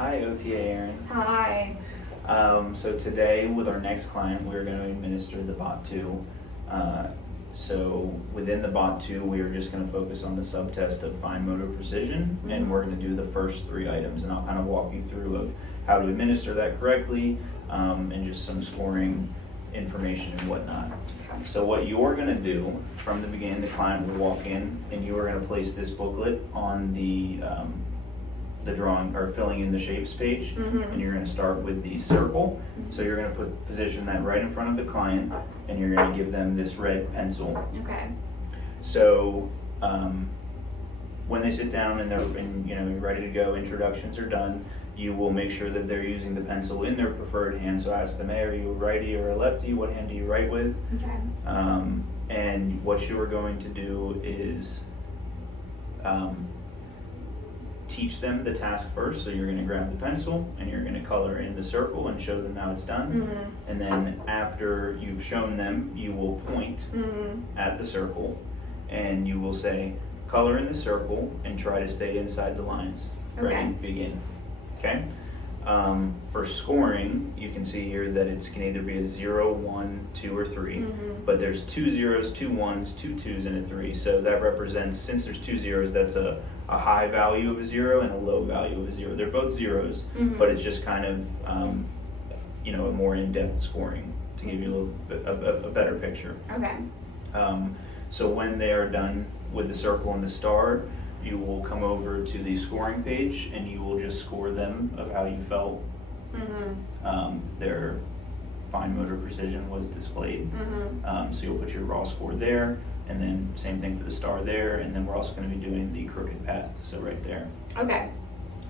Hi, OTA Aaron. Hi. So today with our next client, we're going to administer the bot 2. So within the bot 2, we are just going to focus on the subtest of fine motor precision, and we're going to do the first 3 items, and I'll kind of walk you through of how to administer that correctly, and just some scoring information and whatnot. Okay. So what you're going to do from the beginning, the client will walk in, and you are going to place this booklet on the drawing or filling in the shapes page, and you're going to start with the circle. So you're going to position that right in front of the client, and you're going to give them this red pencil. Okay. So when they sit down and you're ready to go, introductions are done, you will make sure that they're using the pencil in their preferred hand. So ask them, hey, are you a righty or a lefty? What hand do you write with? Okay. And what you are going to do is teach them the task first. So you're going to grab the pencil and you're going to color in the circle and show them how it's done. And then after you've shown them, you will point at the circle and you will say, color in the circle and try to stay inside the lines. Okay. Ready, begin. Okay. For scoring, you can see here that it can either be a 0, 1, 2, or 3, but there's 2 zeros, 2 1s, 2 2s, and a 3. So that represents, since there's 2 zeros, that's a high value of a 0 and a low value of a 0. They're both zeros, but it's just kind of, a more in-depth scoring to give you a better picture. Okay. So when they are done with the circle and the star, you will come over to the scoring page and you will just score them of how you felt their fine motor precision was displayed. So you'll put your raw score there, and then same thing for the star there, and then we're also going to be doing the crooked path, so right there. Okay.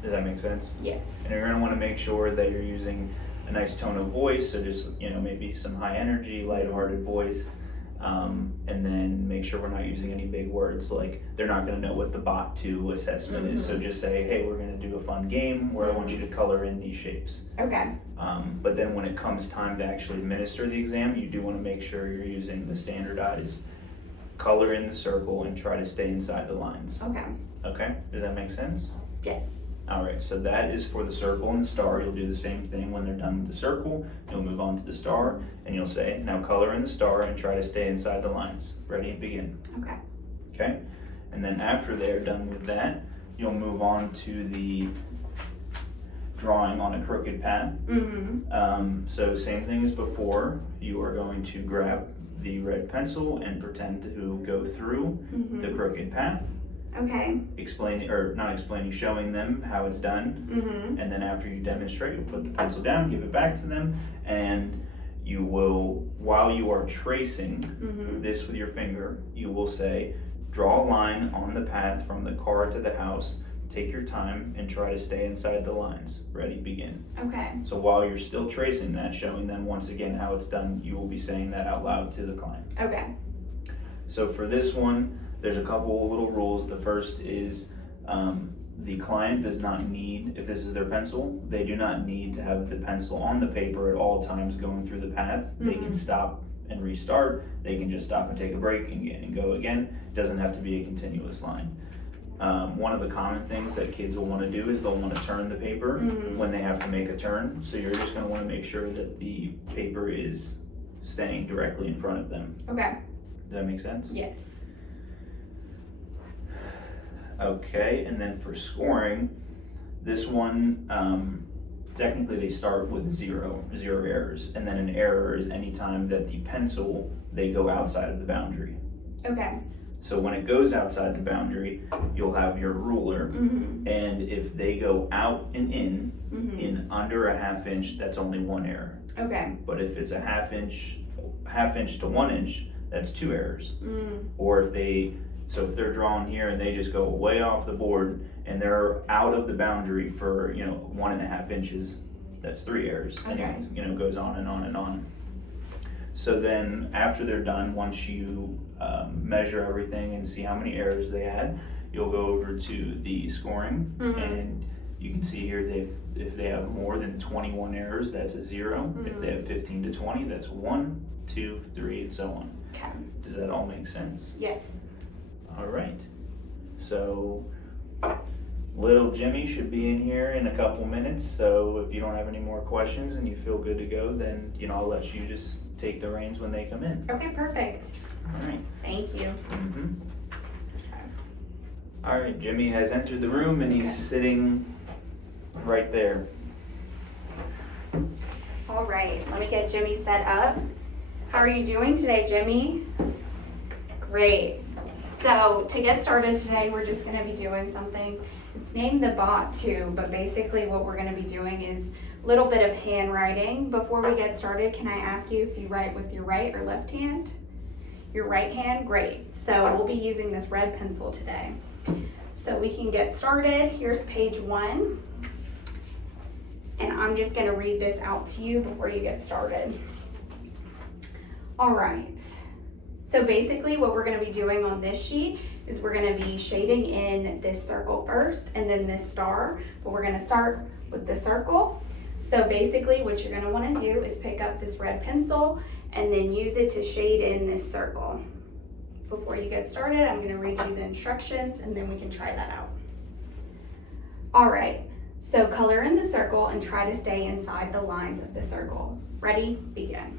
Does that make sense? Yes. And you're going to want to make sure that you're using a nice tone of voice, so just maybe some high energy, lighthearted voice. And then make sure we're not using any big words, like they're not going to know what the bot 2 assessment is. So just say, hey, we're going to do a fun game where I want you to color in these shapes. Okay. But then when it comes time to actually administer the exam, you do want to make sure you're using the standardized color in the circle and try to stay inside the lines. Okay. Okay, does that make sense? Yes. All right, so that is for the circle and the star. You'll do the same thing when they're done with the circle. You'll move on to the star, and you'll say, now color in the star and try to stay inside the lines. Ready, begin. Okay. Okay, and then after they're done with that, you'll move on to the drawing on a crooked path. So same thing as before. You are going to grab the red pencil and pretend to go through the crooked path. Okay. Showing them how it's done. And then after you demonstrate, you'll put the pencil down, give it back to them, and you will, while you are tracing this with your finger, you will say, draw a line on the path from the car to the house, take your time, and try to stay inside the lines. Ready, begin. Okay. So while you're still tracing that, showing them once again how it's done, you will be saying that out loud to the client. Okay. So for this one, there's a couple of little rules. The first is the client does not need, if this is their pencil, they do not need to have the pencil on the paper at all times going through the path. They can stop and restart. They can just stop and take a break and go again. It doesn't have to be a continuous line. One of the common things that kids will want to do is they'll want to turn the paper when they have to make a turn. So you're just going to want to make sure that the paper is staying directly in front of them. Okay. Does that make sense? Yes. Okay, and then for scoring, this one, technically they start with zero errors, and then an error is any time that the pencil, they go outside of the boundary. Okay. So when it goes outside the boundary, you'll have your ruler, and if they go out and in under a half inch, that's only 1 error. Okay. But if it's a half inch to 1 inch, that's 2 errors. Or if they're drawn here and they just go way off the board and they're out of the boundary for 1.5 inches, that's 3 errors. Okay. And it goes on and on and on. So then after they're done, once you measure everything and see how many errors they had, you'll go over to the scoring, and you can see here if they have more than 21 errors, that's a 0. If they have 15 to 20, that's 1, 2, 3, and so on. Okay. Does that all make sense? Yes. All right. So Little Jimmy should be in here in a couple minutes, so if you don't have any more questions and you feel good to go, then, I'll let you just take the reins when they come in. Okay, perfect. All right. Thank you. All right, Jimmy has entered the room and he's sitting right there. All right, let me get Jimmy set up. How are you doing today, Jimmy? Great. So to get started today, we're just gonna be doing something. It's named the bot too, but basically what we're gonna be doing is a little bit of handwriting. Before we get started, can I ask you if you write with your right or left hand? Your right hand, great. So we'll be using this red pencil today. So we can get started. Here's page 1. And I'm just gonna read this out to you before you get started. All right. So basically what we're gonna be doing on this sheet is we're gonna be shading in this circle first and then this star, but we're gonna start with the circle. So basically what you're gonna wanna do is pick up this red pencil and then use it to shade in this circle. Before you get started, I'm gonna read you the instructions and then we can try that out. All right, so color in the circle and try to stay inside the lines of the circle. Ready, begin.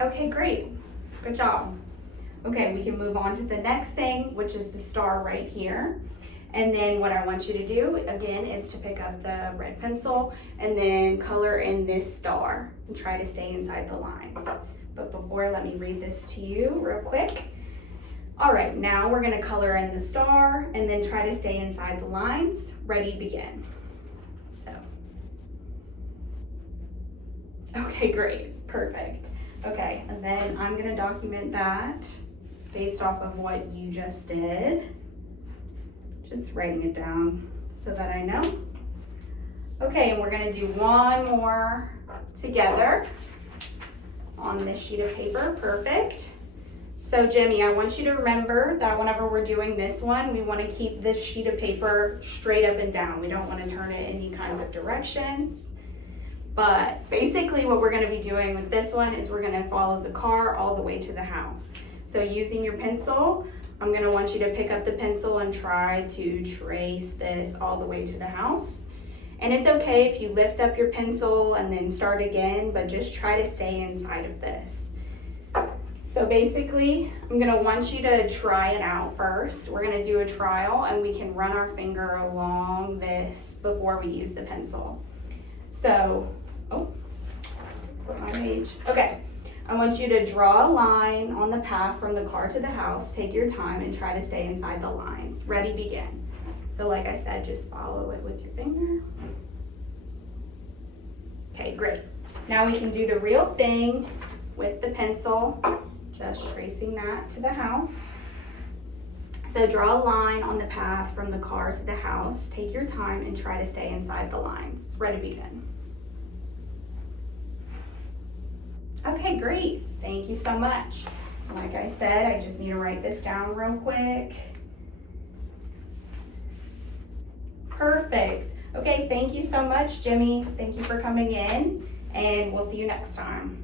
Okay, great, good job. Okay, we can move on to the next thing, which is the star right here. And then what I want you to do, again, is to pick up the red pencil and then color in this star and try to stay inside the lines. But before, let me read this to you real quick. All right, now we're gonna color in the star and then try to stay inside the lines. Ready, begin. So, okay, great, perfect. Okay, and then I'm gonna document that based off of what you just did. Just writing it down so that I know. Okay, and we're gonna do one more together on this sheet of paper, perfect. So Jimmy, I want you to remember that whenever we're doing this one, we wanna keep this sheet of paper straight up and down. We don't wanna turn it any kinds of directions. But basically what we're gonna be doing with this one is we're gonna follow the car all the way to the house. So using your pencil, I'm gonna want you to pick up the pencil and try to trace this all the way to the house. And it's okay if you lift up your pencil and then start again, but just try to stay inside of this. So basically, I'm gonna want you to try it out first. We're gonna do a trial and we can run our finger along this before we use the pencil. So, put my page. Okay, I want you to draw a line on the path from the car to the house. Take your time and try to stay inside the lines. Ready, begin. So like I said, just follow it with your finger. Okay, great. Now we can do the real thing with the pencil, just tracing that to the house. So draw a line on the path from the car to the house. Take your time and try to stay inside the lines. Ready, begin. Okay, great. Thank you so much. Like I said, I just need to write this down real quick. Perfect. Okay, thank you so much, Jimmy. Thank you for coming in, and we'll see you next time.